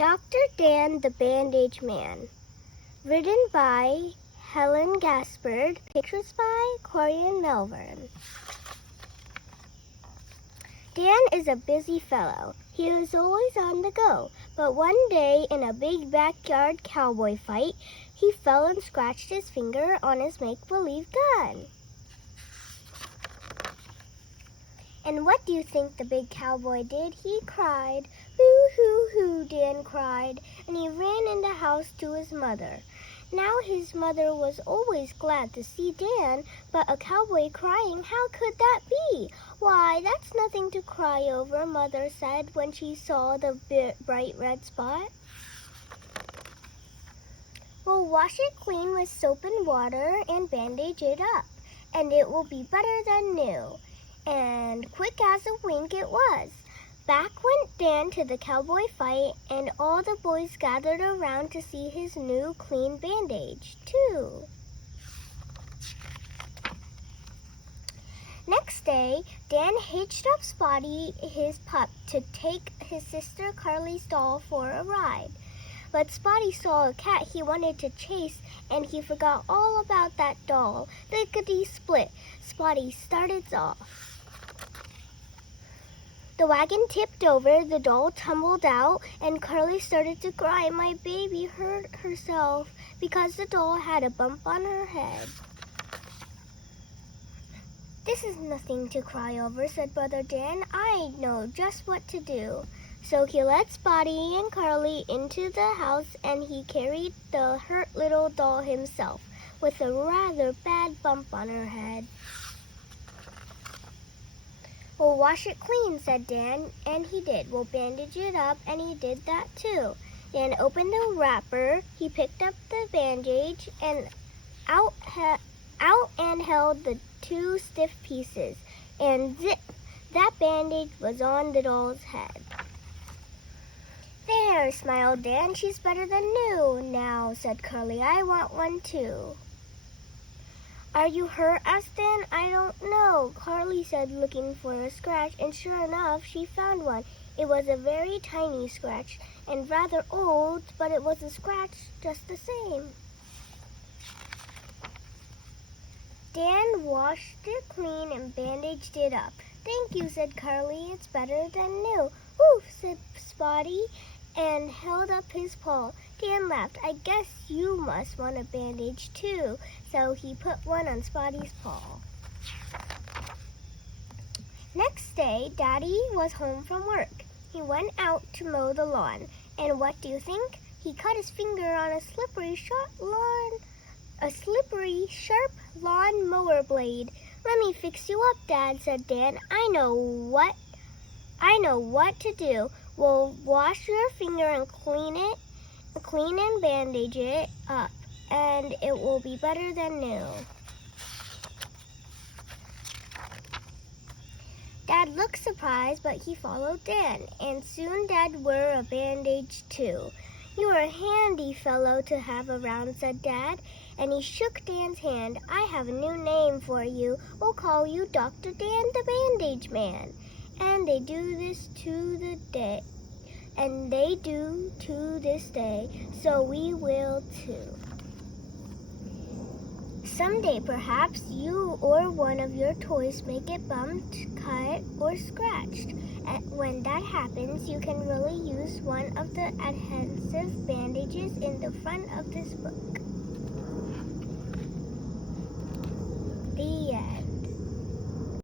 Dr. Dan the Bandage Man. Written by Helen Gaspard. Pictures by Corian Melbourne. Dan is a busy fellow. He is always on the go. But one day, in a big backyard cowboy fight, he fell and scratched his finger on his make-believe gun. And what do you think the big cowboy did? He cried. Boo-hoo-hoo, Dan cried, and he ran in the house to his mother. Now his mother was always glad to see Dan, but a cowboy crying, how could that be? Why, that's nothing to cry over, Mother said when she saw the bright red spot. We'll wash it clean with soap and water and bandage it up, and it will be better than new. And quick as a wink it was. Back went Dan to the cowboy fight, and all the boys gathered around to see his new clean bandage, too. Next day, Dan hitched up Spotty, his pup, to take his sister Carly's doll for a ride. But Spotty saw a cat he wanted to chase, and he forgot all about that doll. Lickety-split, Spotty started off. The wagon tipped over, the doll tumbled out, and Carly started to cry. My baby hurt herself because the doll had a bump on her head. This is nothing to cry over, said Brother Dan. I know just what to do. So he led Spotty and Carly into the house, and he carried the hurt little doll himself, with a rather bad bump on her head. We'll wash it clean, said Dan, and he did. We'll bandage it up, and he did that too. Dan opened the wrapper, he picked up the bandage, and out and held the two stiff pieces, and zip, that bandage was on the doll's head. There, smiled Dan, she's better than new. Now, said Carly, I want one too. Are you hurt? asked Dan. I don't know, Carly said, looking for a scratch, and sure enough, she found one. It was a very tiny scratch, and rather old, but it was a scratch just the same. Dan washed it clean and bandaged it up. Thank you, said Carly, it's better than new. Woof, said Spotty, and held up his paw. Dan laughed. I guess you must want a bandage too. So he put one on Spotty's paw. Next day, Daddy was home from work. He went out to mow the lawn. And what do you think? He cut his finger on a slippery, sharp lawn mower blade. Let me fix you up, Dad, said Dan. I know what to do. We'll wash your finger and clean and bandage it up, and it will be better than new. Dad looked surprised, but he followed Dan, and soon Dad wore a bandage too. You're a handy fellow to have around, said Dad, and he shook Dan's hand. I have a new name for you. We'll call you Dr. Dan the Bandage Man. And they do this to this day, so we will too. Someday, perhaps, you or one of your toys may get bumped, cut, or scratched. When that happens, you can really use one of the adhesive bandages in the front of this book.